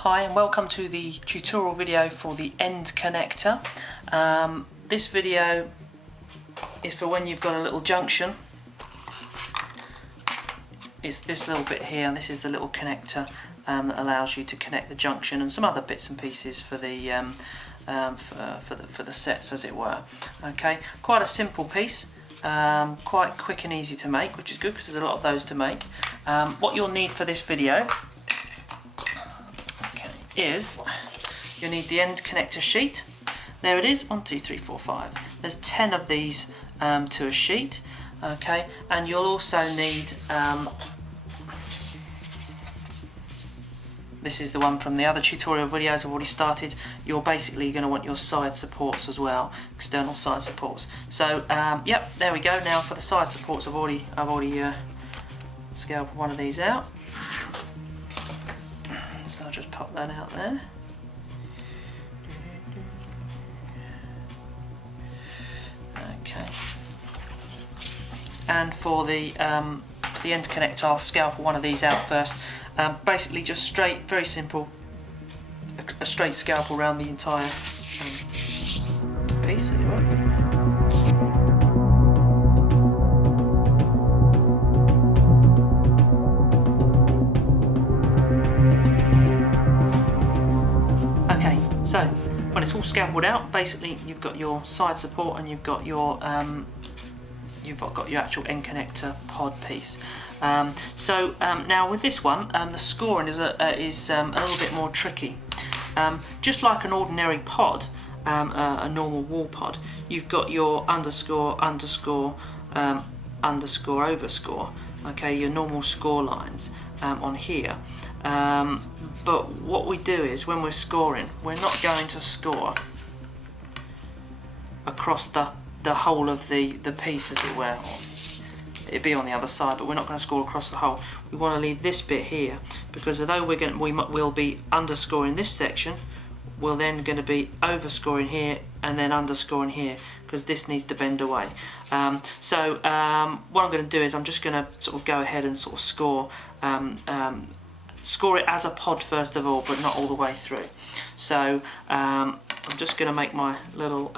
Hi and welcome to the tutorial video for the end connector. This video is for when you've got a little junction. It's this little bit here, and this is the little connector that allows you to connect the junction and some other bits and pieces for the for the sets, as it were. Okay, quite a simple piece, quite quick and easy to make, which is good because there's a lot of those to make. What you'll need for this video is you'll need the end connector sheet. There it is, 1, 2, 3, 4, 5. There's 10 of these to a sheet. Okay, and you'll also need this is the one from the other tutorial videos I've already started. You're basically going to want your side supports as well, external side supports. So yep, there we go. Now for the side supports, I've already scaled one of these out. So I'll just pop that out there. Okay. And for the end connector, I'll scalp one of these out first. Basically just straight, very simple, a straight scalpel around the entire piece, as it were. So when it's all scalpelled out, basically you've got your side support and you've got your actual end connector pod piece. Now with this one, the scoring is a little bit more tricky. Just like an ordinary pod, a normal wall pod, you've got your underscore, overscore. Okay, your normal score lines on here. But what we do is, when we're scoring, we're not going to score across the whole of the piece, as it were. It'd be on the other side, but we're not going to score across the whole. We want to leave this bit here, because although we'll be underscoring this section, we're then going to be overscoring here and then underscoring here, because this needs to bend away. What I'm going to do is I'm just going to sort of go ahead and sort of score it as a pod first of all, but not all the way through. So I'm just going to make my little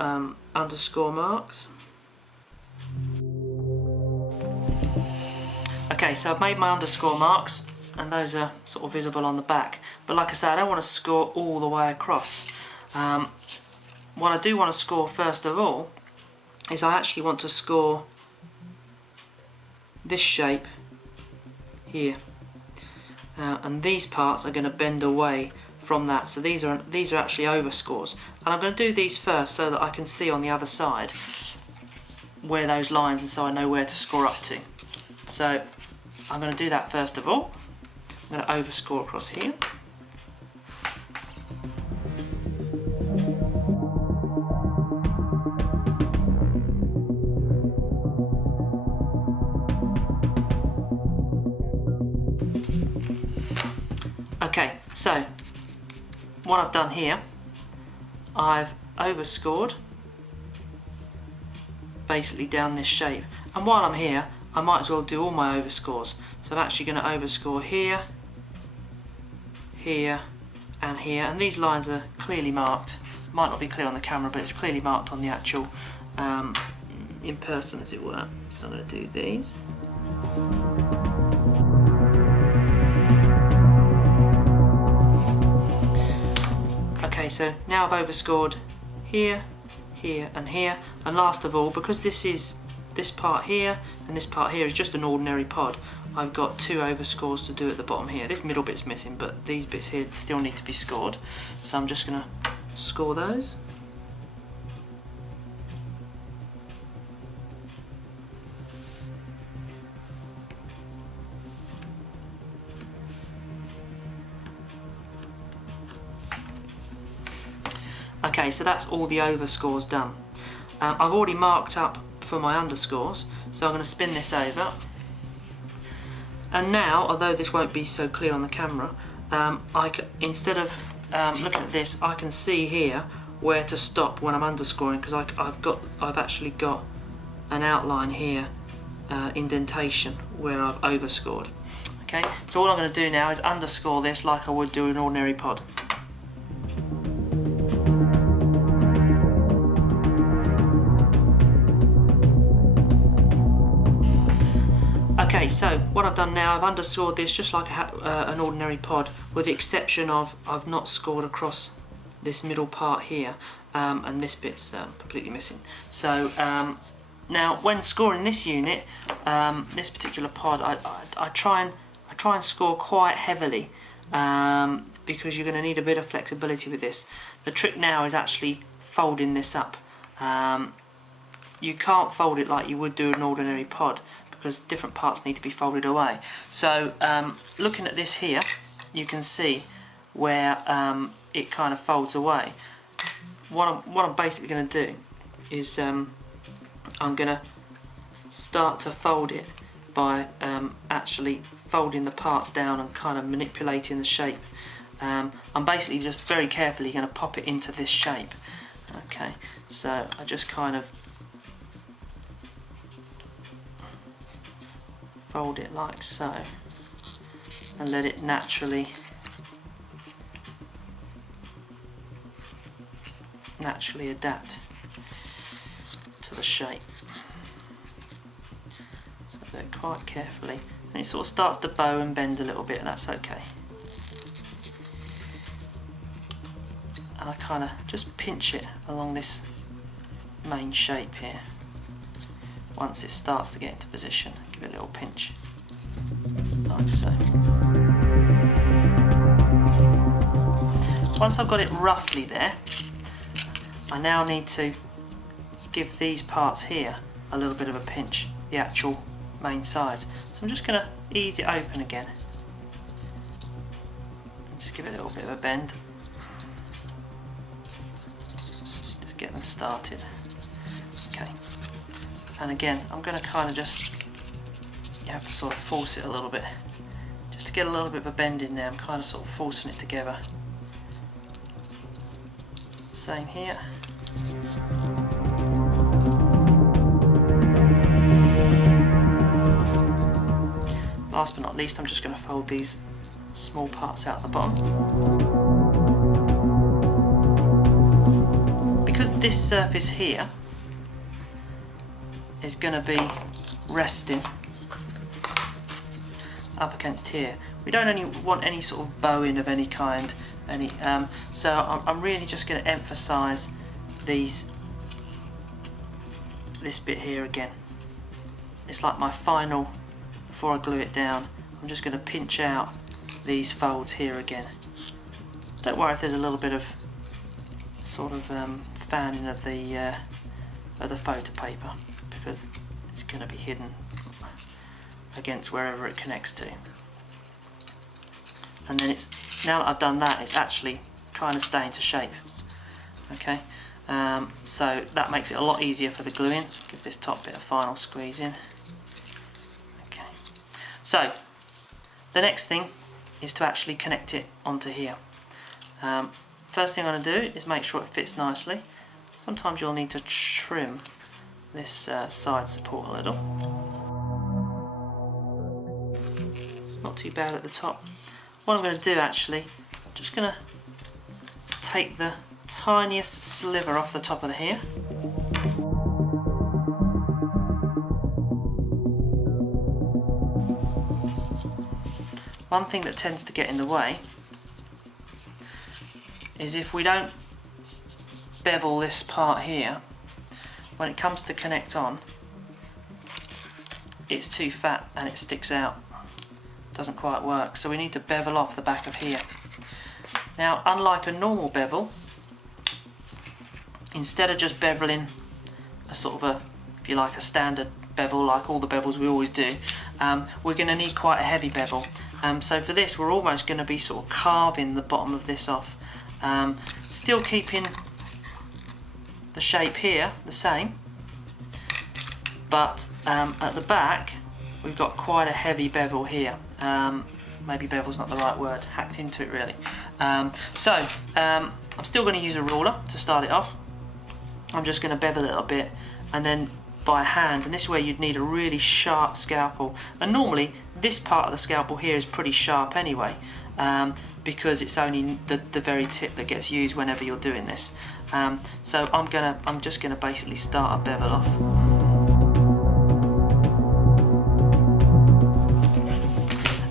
underscore marks. Okay, so I've made my underscore marks, and those are sort of visible on the back. But like I say, I don't want to score all the way across. What I do want to score first of all is I actually want to score this shape here. And these parts are going to bend away from that, so these are actually overscores, and I'm going to do these first so that I can see on the other side where those lines, and so I know where to score up to. So I'm going to do that first of all. I'm going to overscore across here. Okay, so what I've done here, I've overscored basically down this shape, and while I'm here I might as well do all my overscores. So I'm actually going to overscore here, here and here, and these lines are clearly marked. Might not be clear on the camera, but it's clearly marked on the actual in person, as it were. So I'm going to do these. Okay, so now I've overscored here, here and here, and last of all, because this part here and this part here is just an ordinary pod, I've got 2 overscores to do at the bottom here. This middle bit's missing, but these bits here still need to be scored, so I'm just going to score those. Okay, so that's all the overscores done. I've already marked up for my underscores, so I'm going to spin this over. And now, although this won't be so clear on the camera, instead of looking at this, I can see here where to stop when I'm underscoring, because I've actually got an outline here, indentation where I've overscored. Okay, so all I'm going to do now is underscore this like I would do an ordinary pod. Okay, so what I've done now, I've underscored this just like an ordinary pod, with the exception of I've not scored across this middle part here, and this bit's completely missing. So now when scoring this unit, this particular pod, I try and score quite heavily, because you're going to need a bit of flexibility with this. The trick now is actually folding this up. You can't fold it like you would do an ordinary pod, because different parts need to be folded away. So looking at this here, you can see where it kind of folds away. What I'm basically going to do is I'm going to start to fold it by actually folding the parts down and kind of manipulating the shape. I'm basically just very carefully going to pop it into this shape. Okay, so I just kind of fold it like so and let it naturally adapt to the shape. So do it quite carefully, and it sort of starts to bow and bend a little bit, and that's okay. And I kind of just pinch it along this main shape here. Once it starts to get into position, give it a little pinch, like so. Once I've got it roughly there, I now need to give these parts here a little bit of a pinch, the actual main sides. So I'm just going to ease it open again. Just give it a little bit of a bend. Just get them started. Okay. And again, I'm going to kind of just, you have to sort of force it a little bit, just to get a little bit of a bend in there. I'm kind of sort of forcing it together. Same here. Last but not least, I'm just going to fold these small parts out the bottom. Because this surface here is going to be resting up against here, we don't want any sort of bowing of any kind. So I'm really just going to emphasise this bit here again. It's like my final, before I glue it down, I'm just going to pinch out these folds here again. Don't worry if there's a little bit of sort of fanning of the photo paper, because it's going to be hidden against wherever it connects to. And then now that I've done that, it's actually kind of staying to shape. Okay, so that makes it a lot easier for the gluing. Give this top bit a final squeeze in. Okay, so the next thing is to actually connect it onto here. First thing I'm going to do is make sure it fits nicely. Sometimes you'll need to trim this side support a little. It's not too bad at the top. What I'm going to do actually, I'm just going to take the tiniest sliver off the top of here. One thing that tends to get in the way is if we don't bevel this part here, when it comes to connect on, it's too fat and it sticks out. Doesn't quite work, so we need to bevel off the back of here. Now, unlike a normal bevel, instead of just beveling a sort of a, if you like, a standard bevel like all the bevels we always do, we're going to need quite a heavy bevel. So for this, we're almost going to be sort of carving the bottom of this off, still keeping the shape here the same, but at the back we've got quite a heavy bevel here. Maybe bevel's not the right word, hacked into it really. I'm still going to use a ruler to start it off. I'm just going to bevel it a little bit, and then by hand, and this is where you'd need a really sharp scalpel. And normally this part of the scalpel here is pretty sharp anyway, because it's only the very tip that gets used whenever you're doing this. So I'm just gonna basically start a bevel off.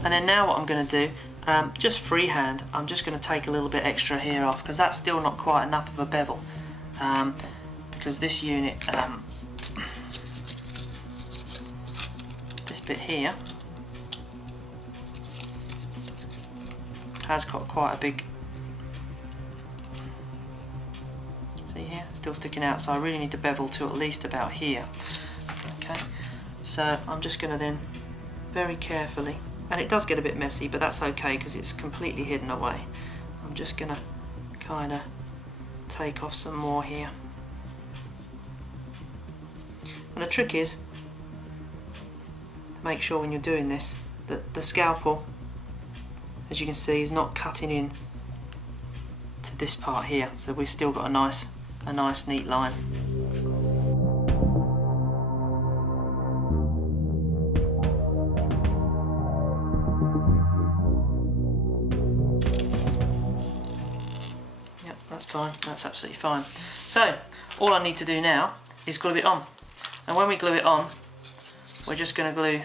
And then now what I'm going to do, just freehand, I'm just going to take a little bit extra here off, because that's still not quite enough of a bevel, because this unit, this bit here, has got quite a big, see here, still sticking out, so I really need to bevel to at least about here. Okay, so I'm just going to then very carefully, and it does get a bit messy, but that's okay because it's completely hidden away. I'm just going to kind of take off some more here. And the trick is to make sure when you're doing this that the scalpel, as you can see, is not cutting in to this part here, so we've still got a nice neat line. Fine, that's absolutely fine. So all I need to do now is glue it on, and when we glue it on, we're just going to glue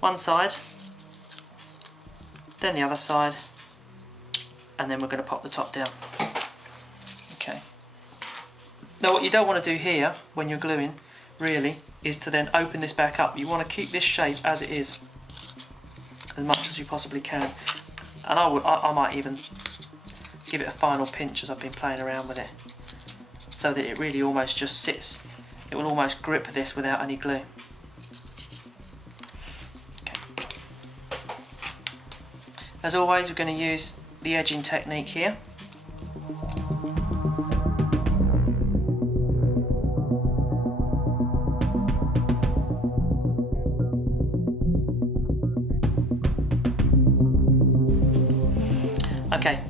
one side, then the other side, and then we're going to pop the top down. Okay. Now what you don't want to do here when you're gluing really is to then open this back up. You want to keep this shape as it is as much as you possibly can, and I might even give it a final pinch as I've been playing around with it, so that it really almost just sits. It will almost grip this without any glue. Okay. As always, we're going to use the edging technique here. Okay.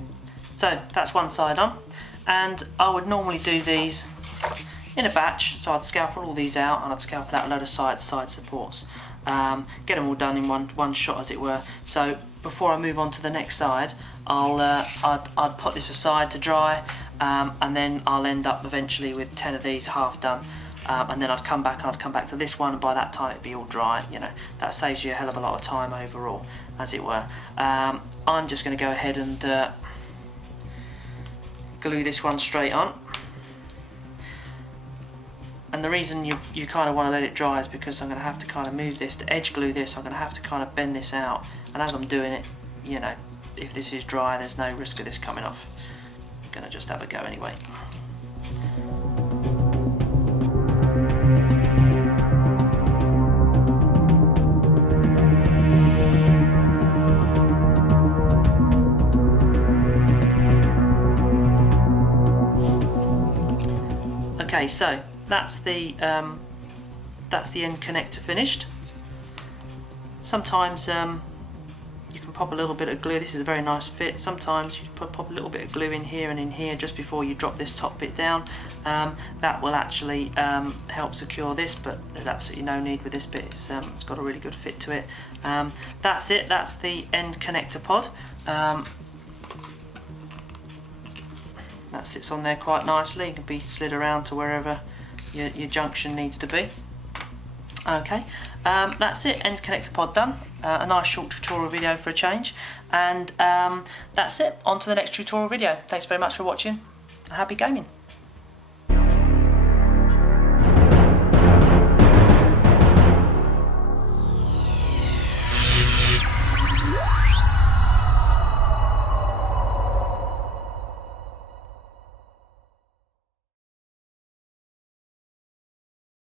So that's one side on, and I would normally do these in a batch, so I'd scalpel all these out and I'd scalpel out a load of side supports, get them all done in one shot as it were. So before I move on to the next side, I'd put this aside to dry, and then I'll end up eventually with 10 of these half done, and then I'd come back to this one, and by that time it'd be all dry. You know, that saves you a hell of a lot of time overall, as it were. I'm just going to go ahead and glue this one straight on, and the reason you kind of want to let it dry is because I'm going to have to kind of move this to edge glue this. I'm going to have to kind of bend this out, and as I'm doing it, you know, if this is dry there's no risk of this coming off. I'm going to just have a go anyway. Okay, so that's the end connector finished. Sometimes you can pop a little bit of glue. This is a very nice fit. Sometimes you pop a little bit of glue in here and in here just before you drop this top bit down. That will actually help secure this, but there's absolutely no need with this bit. It's got a really good fit to it. That's it. That's the end connector pod. That sits on there quite nicely. It can be slid around to wherever your junction needs to be. Okay, that's it, end connector pod done. A nice short tutorial video for a change, and that's it, on to the next tutorial video. Thanks very much for watching, and happy gaming.